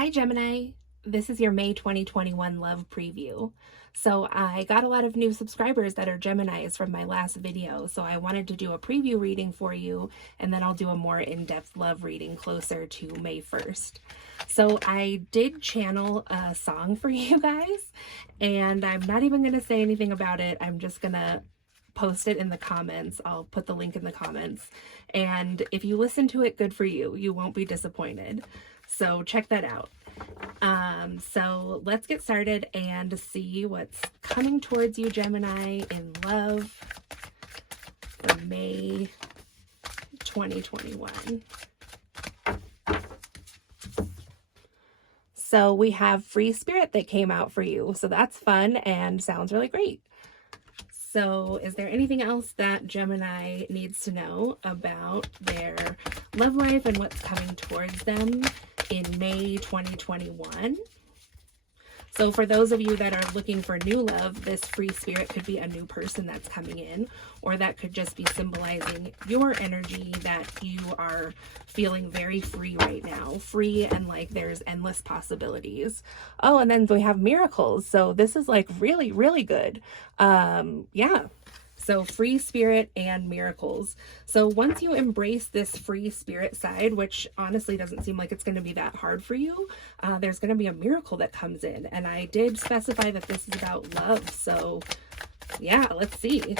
Hi Gemini, this is your May 2021 love preview. So I got a lot of new subscribers that are Geminis from my last video, so I wanted to do a preview reading for you, and then I'll do a more in-depth love reading closer to May 1st. So I did channel a song for you guys, and I'm not even going to say anything about it. I'm just going to post it in the comments. I'll put the link in the comments, and if you listen to it, good for you. You won't be disappointed. So check that out. So let's get started and see what's coming towards you, Gemini, in love for May 2021. So we have Free Spirit that came out for you. So that's fun and sounds really great. So is there anything else that Gemini needs to know about their love life and what's coming towards them in May 2021? So for those of you that are looking for new love, this free spirit could be a new person that's coming in, or that could just be symbolizing your energy that you are feeling very free right now. Free and like there's endless possibilities. Oh, and then we have miracles. So this is like really, really good. Yeah. So free spirit and miracles. So once you embrace this free spirit side, which honestly doesn't seem like it's going to be that hard for you, there's going to be a miracle that comes in. And I did specify that this is about love. So yeah, let's see.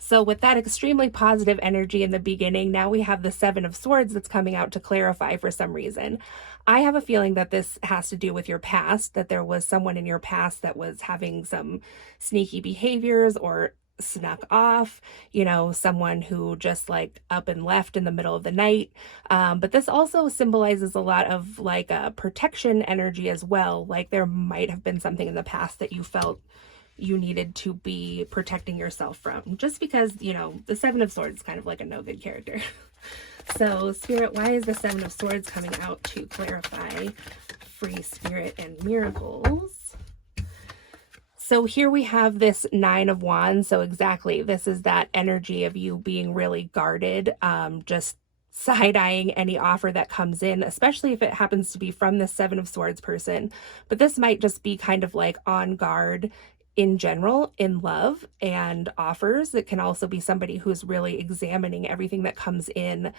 So with that extremely positive energy in the beginning, now we have the Seven of Swords that's coming out to clarify for some reason. I have a feeling that this has to do with your past, that there was someone in your past that was having some sneaky behaviors or snuck off, you know, someone who just like up and left in the middle of the night. But this also symbolizes a lot of like a protection energy as well. Like there might have been something in the past that you felt you needed to be protecting yourself from, just because, you know, the Seven of Swords is kind of like a no good character. So Spirit, why is the Seven of Swords coming out to clarify free spirit and miracles? So here we have this Nine of Wands. So exactly, this is that energy of you being really guarded, just side-eyeing any offer that comes in, especially if it happens to be from the Seven of Swords person. But this might just be kind of like on guard in general in love and offers. It can also be somebody who's really examining everything that comes in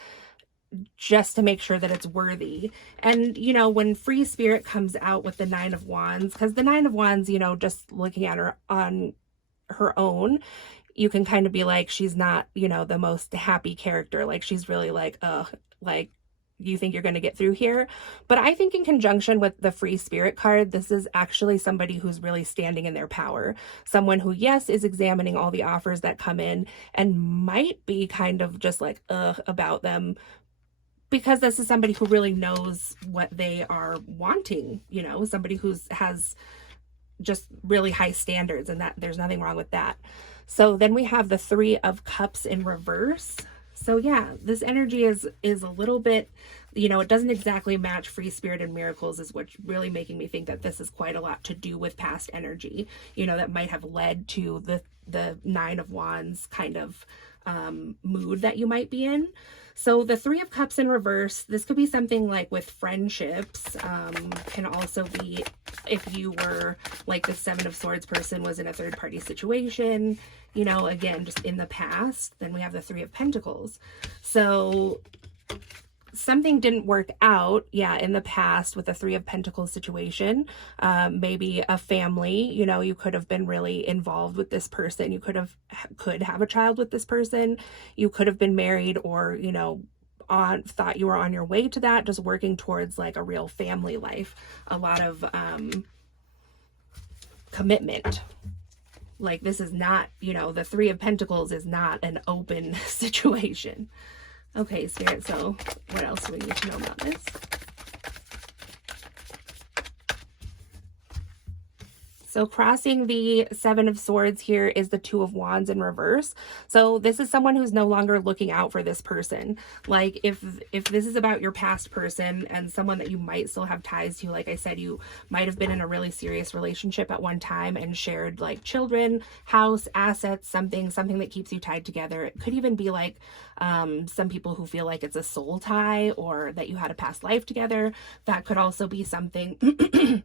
just to make sure that it's worthy. And, you know, when free spirit comes out with the Nine of Wands, because the Nine of Wands, you know, just looking at her on her own, you can kind of be like, she's not, you know, the most happy character. Like she's really like, like, you think you're going to get through here. But I think in conjunction with the free spirit card, this is actually somebody who's really standing in their power. Someone who, yes, is examining all the offers that come in and might be kind of just like, about them, because this is somebody who really knows what they are wanting, you know, somebody who's has just really high standards, and that there's nothing wrong with that. So then we have the Three of Cups in reverse. So yeah, this energy is a little bit, you know, it doesn't exactly match free spirit and miracles, is what's really making me think that this is quite a lot to do with past energy, you know, that might have led to the Nine of Wands kind of mood that you might be in. So the Three of Cups in reverse, this could be something like with friendships, can also be if you were like the Seven of Swords person was in a third party situation, you know, again, just in the past. Then we have the Three of Pentacles. So something didn't work out, yeah, in the past with the Three of Pentacles situation. Maybe a family, you know, you could have been really involved with this person. You could have a child with this person. You could have been married, or, you know, thought you were on your way to that, just working towards like a real family life. A lot of commitment. Like this is not, you know, the Three of Pentacles is not an open situation. Okay, Spirit, so what else do we need to know about this? So crossing the Seven of Swords here is the Two of Wands in reverse. So this is someone who's no longer looking out for this person. Like if this is about your past person and someone that you might still have ties to, like I said, you might have been in a really serious relationship at one time and shared like children, house, assets, something that keeps you tied together. It could even be like some people who feel like it's a soul tie or that you had a past life together. That could also be something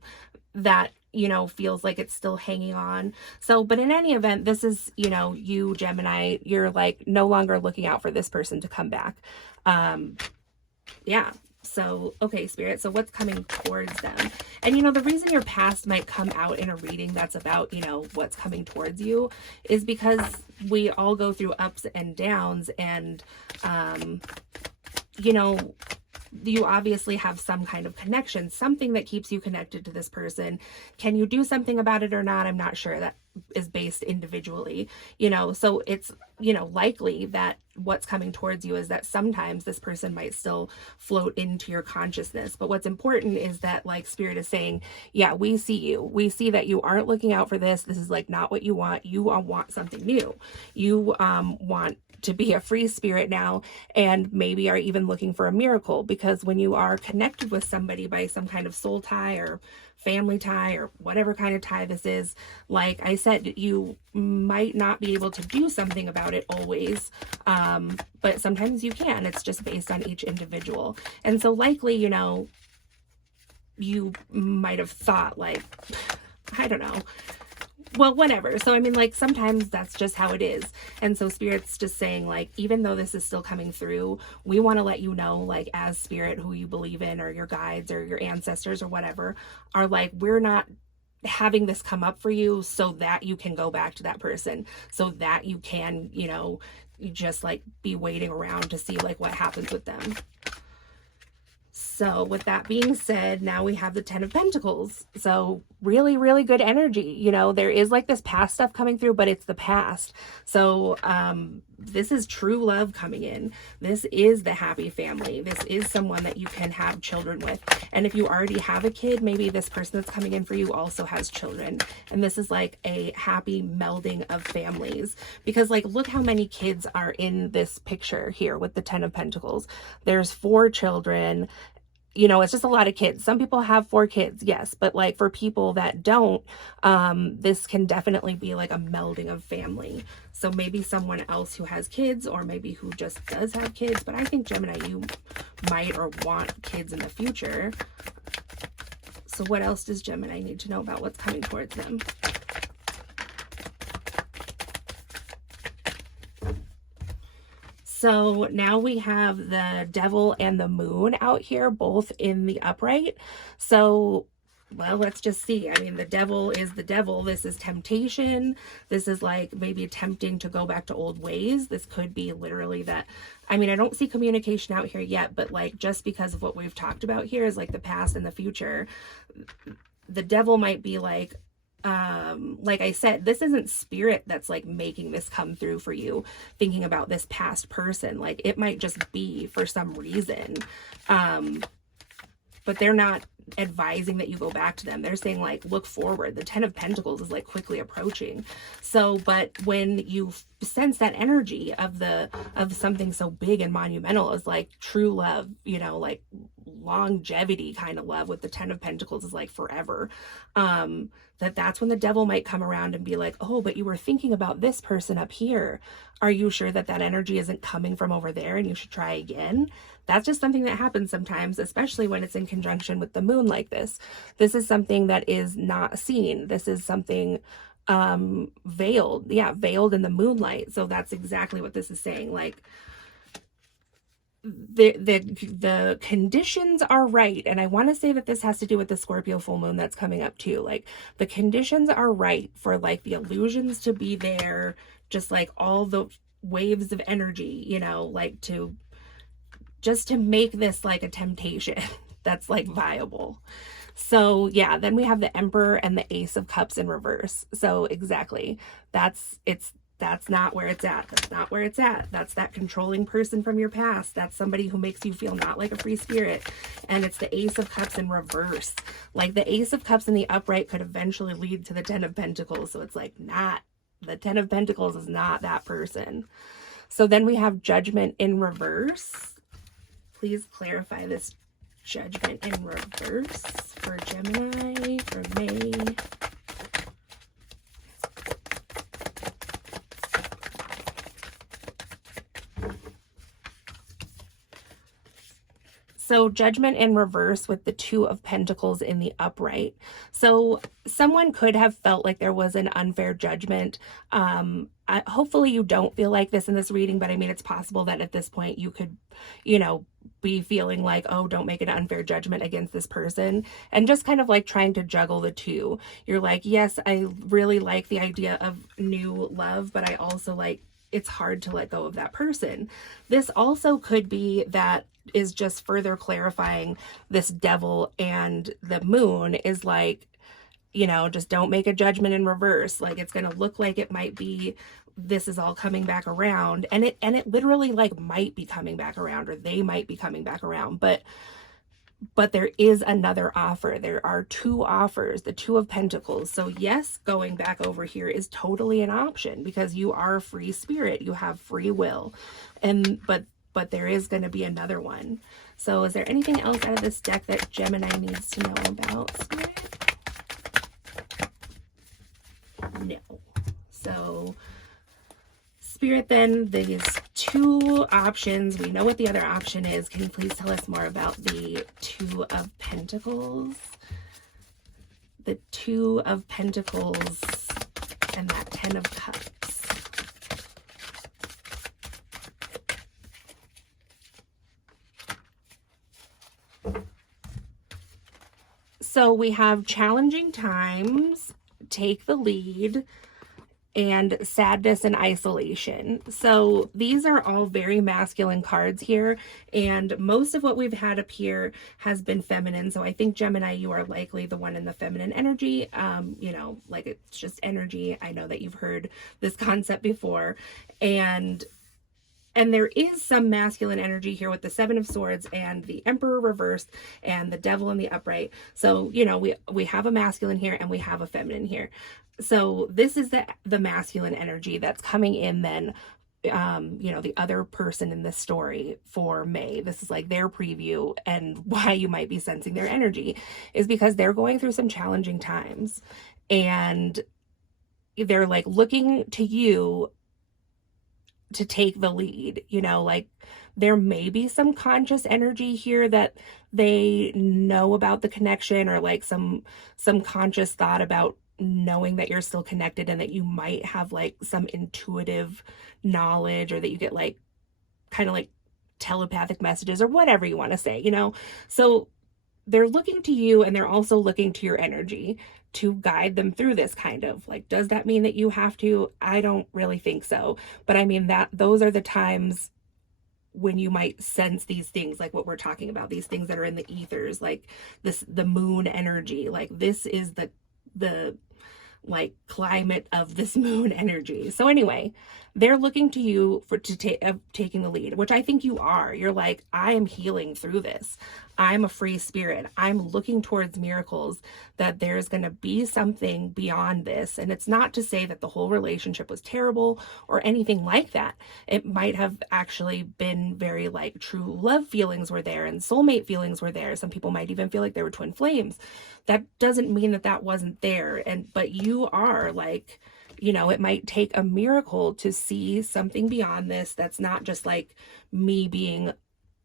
that, you know, feels like it's still hanging on. So, but in any event, this is, you know, you Gemini, you're like no longer looking out for this person to come back. Yeah. So, okay, Spirit, so what's coming towards them? And, you know, the reason your past might come out in a reading that's about, you know, what's coming towards you is because we all go through ups and downs and, you know, you obviously have some kind of connection, something that keeps you connected to this person. Can you do something about it or not? I'm not sure. That is based individually, you know, so it's, you know, likely that what's coming towards you is that sometimes this person might still float into your consciousness. But what's important is that, like, Spirit is saying, yeah, we see you. We see that you aren't looking out for this. This is like not what you want. You want something new. You want to be a free spirit now, and maybe are even looking for a miracle, because when you are connected with somebody by some kind of soul tie or family tie or whatever kind of tie this is, like I said, you might not be able to do something about it always, but sometimes you can. It's just based on each individual. And so likely, you know, you might have thought like, I don't know, well, whatever. So, I mean, like, sometimes that's just how it is. And so Spirit's just saying, like, even though this is still coming through, we want to let you know, like, as Spirit, who you believe in, or your guides or your ancestors or whatever, are like, we're not having this come up for you so that you can go back to that person, so that you can, you know, you just like be waiting around to see like what happens with them. So with that being said, now we have the Ten of Pentacles. So really, really good energy. You know, there is like this past stuff coming through, but it's the past. So this is true love coming in. This is the happy family. This is someone that you can have children with. And if you already have a kid, maybe this person that's coming in for you also has children. And this is like a happy melding of families. Because like, look how many kids are in this picture here with the Ten of Pentacles. There's 4 children. You know, it's just a lot of kids. Some people have 4 kids, yes, but like for people that don't, this can definitely be like a melding of family. So maybe someone else who has kids, or maybe who just does have kids, but I think Gemini, you might or want kids in the future. So what else does Gemini need to know about what's coming towards them? So now we have the Devil and the Moon out here, both in the upright. So, well, let's just see. I mean, the Devil is the devil. This is temptation. This is like maybe attempting to go back to old ways. This could be literally that. I mean, I don't see communication out here yet, but like just because of what we've talked about here is like the past and the future. The Devil might be like I said, this isn't Spirit that's like making this come through for you, thinking about this past person. Like it might just be for some reason. But they're not advising that you go back to them. They're saying like, look forward. The Ten of Pentacles is like quickly approaching. So, but when you sense that energy of something so big and monumental as like true love, you know, like longevity kind of love with the Ten of Pentacles is like forever, that's when the Devil might come around and be like, oh, but you were thinking about this person up here. Are you sure that that energy isn't coming from over there and you should try again? That's just something that happens sometimes, especially when it's in conjunction with the moon like this. This is something that is not seen. This is something veiled. Yeah, veiled in the moonlight. So that's exactly what this is saying. Like the conditions are right. And I want to say that this has to do with the Scorpio full moon that's coming up too. Like the conditions are right for like the illusions to be there, just like all the waves of energy, you know, like to make this like a temptation that's like viable. So yeah, then we have the Emperor and the Ace of Cups in reverse. So exactly, it's That's not where it's at. That's not where it's at. That's that controlling person from your past. That's somebody who makes you feel not like a free spirit. And it's the Ace of Cups in reverse. Like the Ace of Cups in the upright could eventually lead to the Ten of Pentacles. So it's like not, the Ten of Pentacles is not that person. So then we have Judgment in reverse. Please clarify this Judgment in reverse for Gemini for May. So Judgment in reverse with the Two of Pentacles in the upright. So someone could have felt like there was an unfair judgment. Hopefully you don't feel like this in this reading, but I mean, it's possible that at this point you could, you know, be feeling like, oh, don't make an unfair judgment against this person. And just kind of like trying to juggle the two. You're like, yes, I really like the idea of new love, but I also like, it's hard to let go of that person. This also could be that is just further clarifying this Devil and the Moon is like, you know, just don't make a judgment in reverse. Like it's going to look like it might be, this is all coming back around, and it literally like might be coming back around, or they might be coming back around, but there is another offer. There are two offers, the Two of Pentacles. So yes, going back over here is totally an option because you are a free spirit. You have free will. And but there is going to be another one. So is there anything else out of this deck that Gemini needs to know about, Spirit? No. So Spirit, then these two options, we know what the other option is. Can you please tell us more about the Two of Pentacles? The Two of Pentacles and that Ten of Cups. So we have challenging times, take the lead, and sadness and isolation. So these are all very masculine cards here, and most of what we've had up here has been feminine. So I think Gemini, you are likely the one in the feminine energy. You know, like it's just energy. I know that you've heard this concept before, and there is some masculine energy here with the Seven of Swords and the Emperor reversed and the Devil in the upright. So, you know, we have a masculine here and we have a feminine here. So this is the masculine energy that's coming in then, you know, the other person in this story for May. This is like their preview, and why you might be sensing their energy is because they're going through some challenging times and they're like looking to you to take the lead. You know, like there may be some conscious energy here that they know about the connection, or like some conscious thought about knowing that you're still connected and that you might have like some intuitive knowledge, or that you get like kind of like telepathic messages or whatever you want to say, you know. So they're looking to you, and they're also looking to your energy to guide them through this kind of like, does that mean that you have to? I don't really think so. But I mean that those are the times when you might sense these things, like what we're talking about, these things that are in the ethers, like the moon energy, like this is the like climate of this moon energy. So anyway, they're looking to you for taking the lead, which I think you are. You're like, I am healing through this. I'm a free spirit. I'm looking towards miracles, that there's going to be something beyond this. And it's not to say that the whole relationship was terrible or anything like that. It might have actually been very like true love feelings were there and soulmate feelings were there. Some people might even feel like they were twin flames. That doesn't mean that that wasn't there. But you are like, you know, it might take a miracle to see something beyond this. That's not just like me being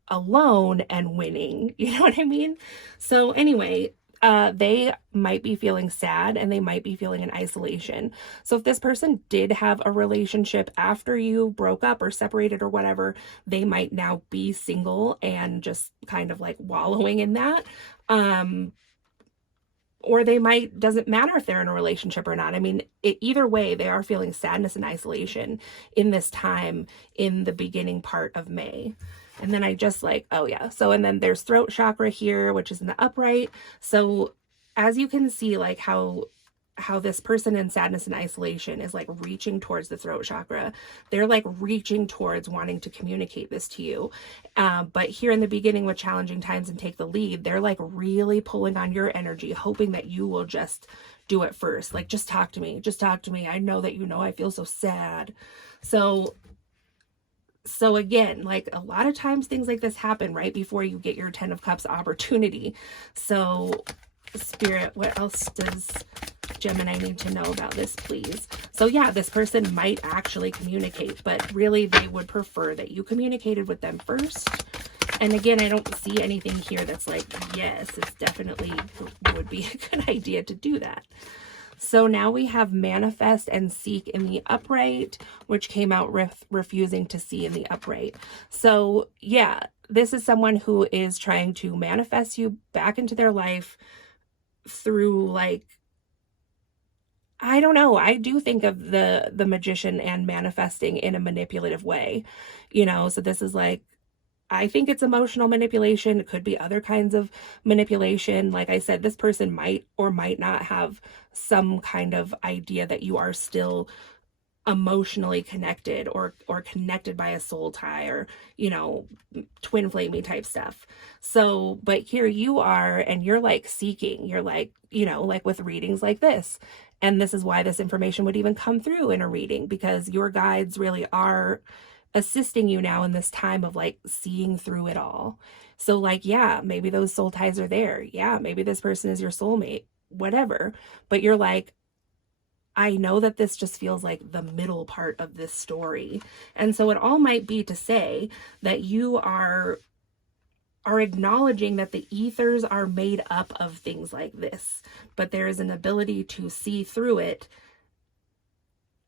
alone and winning. You know what I mean? So anyway, they might be feeling sad, and they might be feeling in isolation. So if this person did have a relationship after you broke up or separated or whatever, they might now be single and just kind of like wallowing in that. Or they might, doesn't matter if they're in a relationship or not. I mean, either way, they are feeling sadness and isolation in this time in the beginning part of May. And then I just like, oh yeah. So, and then there's throat chakra here, which is in the upright. So as you can see, like how how this person in sadness and isolation is like reaching towards the throat chakra. They're like reaching towards wanting to communicate this to you. But here in the beginning with challenging times and take the lead, they're like really pulling on your energy, hoping that you will just do it first. Like, just talk to me. Just talk to me. I know that you know I feel so sad. So again, like a lot of times things like this happen right before you get your 10 of Cups opportunity. So Spirit, what else does Gemini need to know about this, please? So yeah, this person might actually communicate, but really they would prefer that you communicated with them first. And again, I don't see anything here that's like, yes, it's definitely would be a good idea to do that. So now we have manifest and seek in the upright, which came out refusing to see in the upright. So yeah, this is someone who is trying to manifest you back into their life through, like, I don't know. I do think of the magician and manifesting in a manipulative way, you know, so this is like, I think it's emotional manipulation. It could be other kinds of manipulation. Like I said, this person might or might not have some kind of idea that you are still emotionally connected or connected by a soul tie, or, you know, twin flamey type stuff. So, but here you are and you're like seeking, you're like, you know, like with readings like this. And this is why this information would even come through in a reading, because your guides really are assisting you now in this time of like seeing through it all. So like, yeah, maybe those soul ties are there. Yeah, maybe this person is your soulmate, whatever. But you're like, I know that this just feels like the middle part of this story. And so it all might be to say that you are acknowledging that the ethers are made up of things like this, but there is an ability to see through it.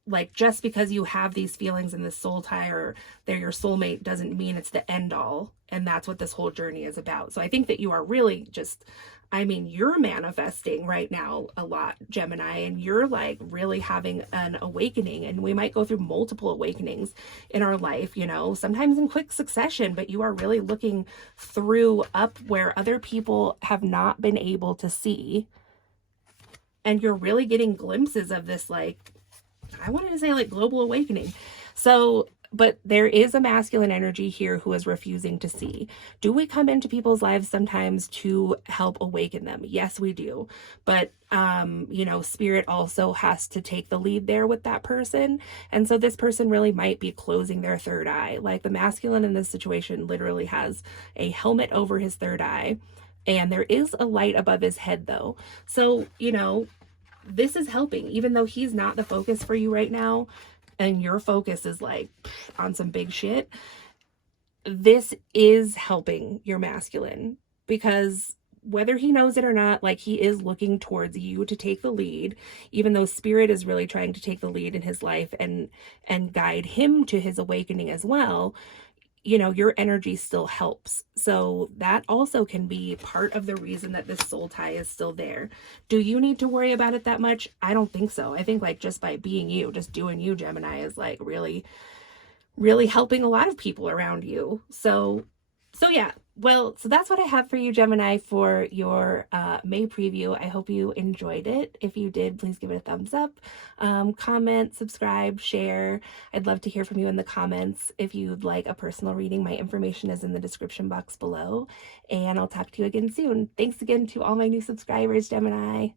Like, just because you have these feelings in this soul tie or they're your soulmate doesn't mean it's the end all. And that's what this whole journey is about. So I think that you are really just, I mean, you're manifesting right now a lot, Gemini, and you're like really having an awakening. And we might go through multiple awakenings in our life, you know, sometimes in quick succession, but you are really looking through up where other people have not been able to see. And you're really getting glimpses of this, like, I wanted to say like global awakening. So, but there is a masculine energy here who is refusing to see. Do we come into people's lives sometimes to help awaken them? Yes, we do. But, you know, spirit also has to take the lead there with that person. And so this person really might be closing their third eye. Like the masculine in this situation literally has a helmet over his third eye. And there is a light above his head though. So, you know, this is helping, even though he's not the focus for you right now and your focus is like on some big shit. This is helping your masculine, because whether he knows it or not, like, he is looking towards you to take the lead, even though spirit is really trying to take the lead in his life and guide him to his awakening as well. You know, your energy still helps. So that also can be part of the reason that this soul tie is still there. Do you need to worry about it that much? I don't think so. I think like just by being you, just doing you, Gemini, is like really, really helping a lot of people around you. So yeah, well, so that's what I have for you, Gemini, for your May preview. I hope you enjoyed it. If you did, please give it a thumbs up, comment, subscribe, share. I'd love to hear from you in the comments. If you'd like a personal reading, my information is in the description box below, and I'll talk to you again soon. Thanks again to all my new subscribers, Gemini.